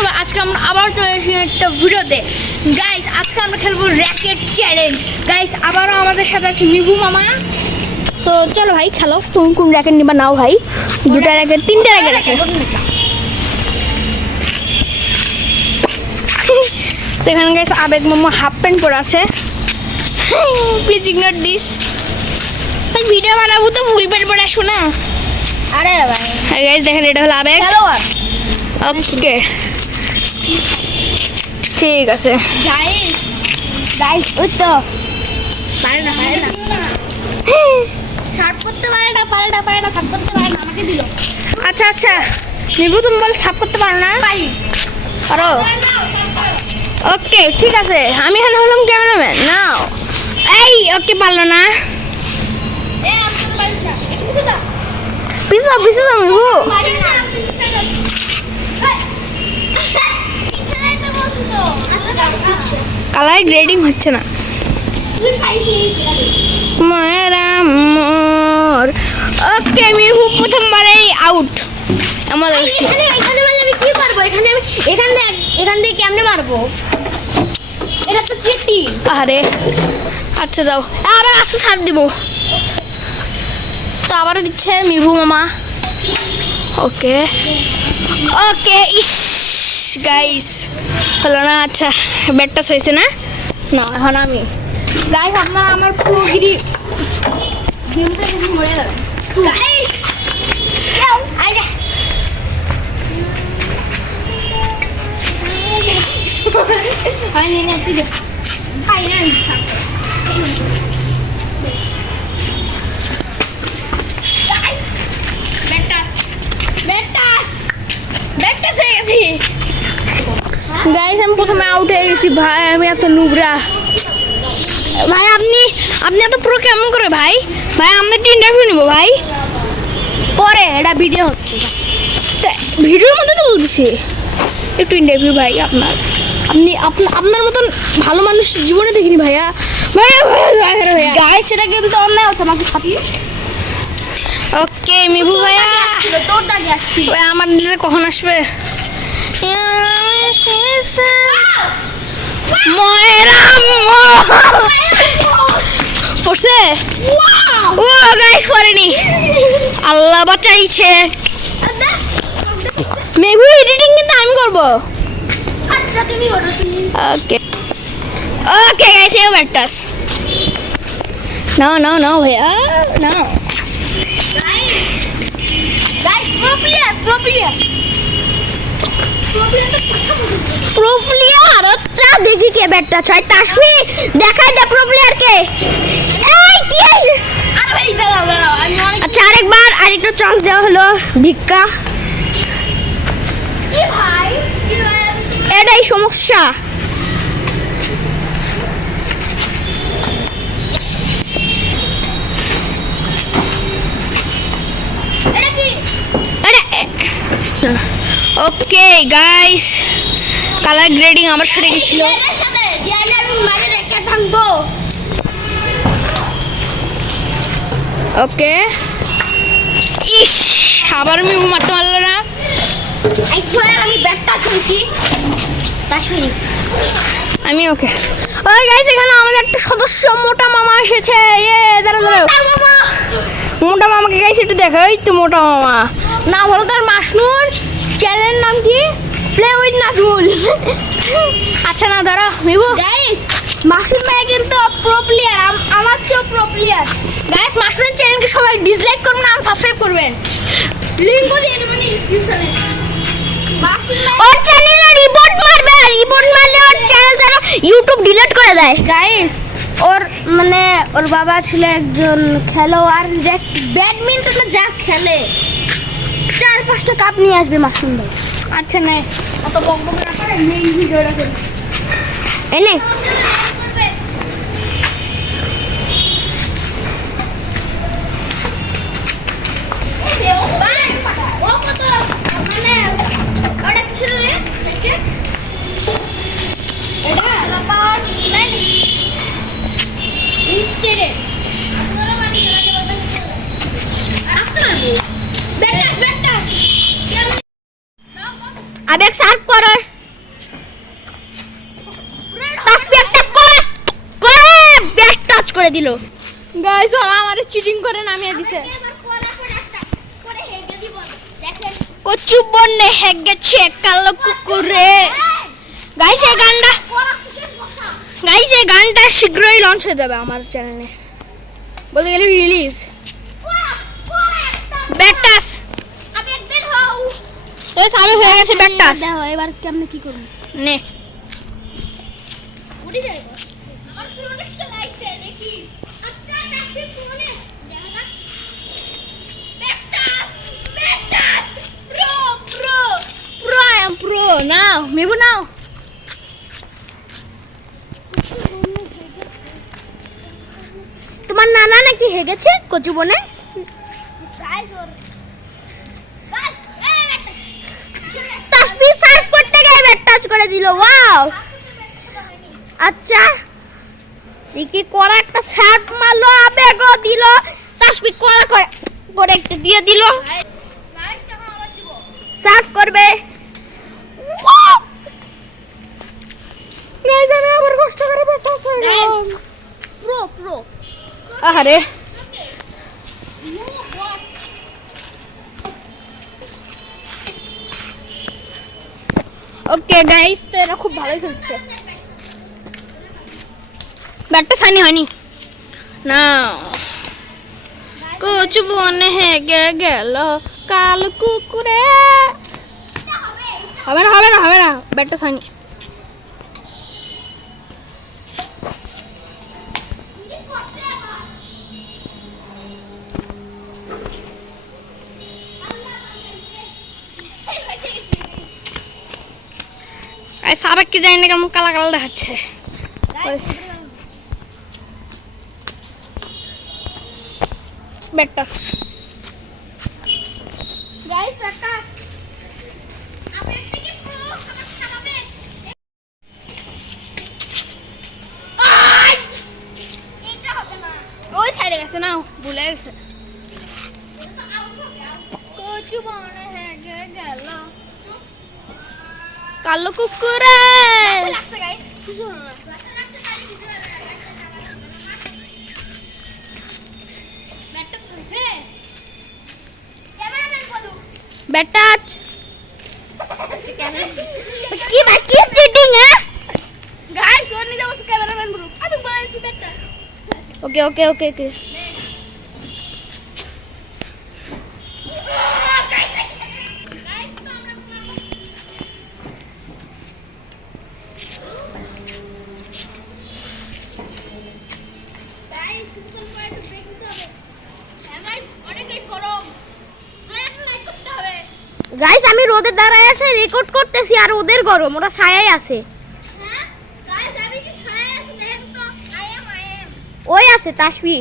সবাই আজকে আমরা আবার চলে এসেছি একটা ভিডিওতে। গাইস আজকে আমরা খেলব র্যাকেট চ্যালেঞ্জ গাইস আবারও আমাদের সাথে আছে মিবু মামা। তো চলো ভাই খেলো। তুমি কোন র্যাকেট নিবা নাও ভাই। দুটা র্যাকেট তিনটা র্যাকেট আছে। তো এখানে গাইস আবেগ মামা হাফ প্যান্ট পরে আছে। প্লিজ ইগনোর দিস ভাই ভিডিও বানাবো তো ফুল প্যান্ট পরে আসো না। আরে ভাই। গাইস দেখেন এটা হলো আবেগ খেলোয়াড় ওকে ঠিক আছে। ওই তো। পারে না পারে না। সার্ভ করতে পারে না পারে না পারে না সার্ভ করতে পারে না আমাকে দিল। আচ্ছা আচ্ছা। নিবু তুমি বল সাপ করতে পারো না? পারি। পারো? ওকে ঠিক আছে। আমি এখানে হলাম ক্যামেরাম্যান নাও। এই ওকে পারল না। এ আমি তো পারি না কিছু দাও পিছু দাও পিছু দাও মিবু পারি না পিছনে তো বলছি তো আচ্ছা আচ্ছা কালার গ্রেডিং হচ্ছে না। তুই পারিস নি সেটা দে। ময়রা মোর। ওকে মিহু প্রথমবারেই আউট আমাদের এখানে এখানে মানে আমি কি করব এখানে আমি এখান থেকে এখান থেকে কেমনে মারবো? এটা তো চিটি আরে আচ্ছা যাও। আবার আস্তে ছাপ দিব। তো আবারও দিচ্ছে মিভু মামা। ওকে। ওকে ইস গাইস হলো না আচ্ছা ব্যাটটা সইছে না? না, এখন আমি। গাইস আপনারা আমার পুরোগিরি গেমটা দেখে মরে গেল গাইস আই যা। আই নে তুই আই না ব্যাটটাস বেটাস ব্যাটটাস হয়ে গেছি গাইস আমি প্রথমে আউট হয়ে গেছি ভাই আমি এত নুবরা ভাই আপনি আপনি এত পুরো কেমন করে ভাই? ভাই আমি একটা ইন্টারভিউ নিব ভাই। পরে এটা ভিডিও হচ্ছে তা ভিডিওর মধ্যে তো বলতেছি। একটু ইন্টারভিউ ভাই আপনার। আপনি আপনা- আপনার মতন ভালো মানুষ জীবনে দেখিনি ভাইয়া। ভাইয়া ভাইয়া গাইস সেটা কিন্তু অন্যায় হচ্ছে আমাকে ছাপিয়ে। ওকে মিবু ভাইয়া। তোর দাগে আমার দিলে কখন আসবে? পড়ছে ও গাইস পড়েনি আল্লাহ বাঁচাইছে মেবু এডিটিং কিন্তু আমি করব। আচ্ছা তুমি ওটা ওকে ওকে গাইস এও ব্যাটাস নো নো নো ভাইয়া no guys pro player pro player pro player আচ্ছা দেখি কে ব্যাটটা ছয়। তাসফি দেখাই দে প্রো প্লেয়ার কে এই কি আচ্ছা আরেকবার আরেকটা চান্স দেওয়া হলো ভিক্ষা। এটাই সমস্যা এটা কি ওকে গাইস কালার গ্রেডিং আমার সাথে গেছিল। ওকে ইস আবার আমি মারতে পারল না। আমি ব্যাটটা শুনছি তা আমি ওকে ওই গাইস এখানে আমাদের একটা সদস্য মোটা মামা এসেছে। ইয়ে দাঁড়া দাঁড়া মোটা মামাকে গাইস একটু দেখো। ওই তো মোটা মামা। নাম হলো তার মাসনুর। চ্যানেলের নাম কি? প্লে উইথ নাজমুল আচ্ছা না ধরো মিবু। গাইস মাসুম ভাই কিন্তু প্রো প্লেয়ার আমার চেয়েও প্রো প্লেয়ার গাইস মাসনুরের চ্যানেলকে সবাই ডিসলাইক করবেন আর সাবস্ক্রাইব করবেন। লিংকও দিয়ে দেবেন ডিসক্রিপশনে ওর চ্যানেলে রিপোর্ট মারবে রিপোর্ট মারলে ওর চ্যানেল যেন ইউটিউব ডিলিট করে দেয়। গাইস ওর মানে ওর বাবা ছিল একজন খেলোয়াড় ব্যাডমিন্টনে যা খেলে। চার পাঁচটা কাপ নিয়ে আসবে মাসুম ভাই। আচ্ছা নে। অত বক বক না করে মেইন ভিডিওটা করি। এনে মানে ওটা কি রে এটা পাওয়ার নাইন ইনস্টেডে আপনারা মানে খেলাতে পারবেন আসতে পারব ব্যাটাস ব্যাটাস আবেগ সার্ভ করো দিল। গাইস ওরা আমারে চিটিং করে নামিয়ে দিছে। কচু বন্যে হেগ গেছে কালো কুকুরে। গাইস এই গানটা গাইস এই গানটা শীঘ্রই লঞ্চ হয়ে যাবে আমার চ্যানেলে বলতে গেলে রিলিজ ব্যাটাস গাইস আমি হয়ে গেছে ব্যাটাস দেখো এবার কেমনে কি করব? নে। Pro now maybe now. তোমার নানা নাকি হেগেছে কচু বনে? তাসবি সার্চ করতে গিয়ে ব্যাট টাচ করে দিল ওয়াও আচ্ছা দেখি কড়া একটা শার্ট মারলো আবেগও দিল তাসবি কড়া করে করে একটা দিয়ে দিল। সার্ভ করবে। আহারে ওকে গাইস তো এরা খুব ভালোই খেলছে। ব্যাটটা সানি হয়নি। না কুচু বনে হেগে গেল কাল কুকুরে। হবে না হবে না হবে না, ব্যাটটা সানি। আর সাবেক কি জানি না কেমন কালা কালা দেখাচ্ছে। ব্যাটাস গাইস ওই সাইডে গেছে না ভুলে গেছে। কচু বনে হেগে গেল কালো কুকুরে লাগছে গাইস কিছু হলো না লাগছে লাগছে তাহলে কিছু হবে না ব্যাটটা হইছে ক্যামেরাম্যান বলু ব্যাটাচ ক্যামেরা কি না কি চিটিং হ্যাঁ গাইস ওর নিজে বলছে ক্যামেরাম্যান বলু আমি বলেছি ব্যাটটা ওকে ওকে ওকে ওকে গাইস তো আমরা গাইস কিছুক্ষণ পরে একটু ব্রেক নিতে হবে হ্যাঁ ভাই অনেকই গরম তো একটা লাইক করতে হবে গাইস আমি রোদের দাঁড়ায় আছে রেকর্ড করতেছি আর ওদের গরম ওরা ছায়াই আছে। ওই আছে আমি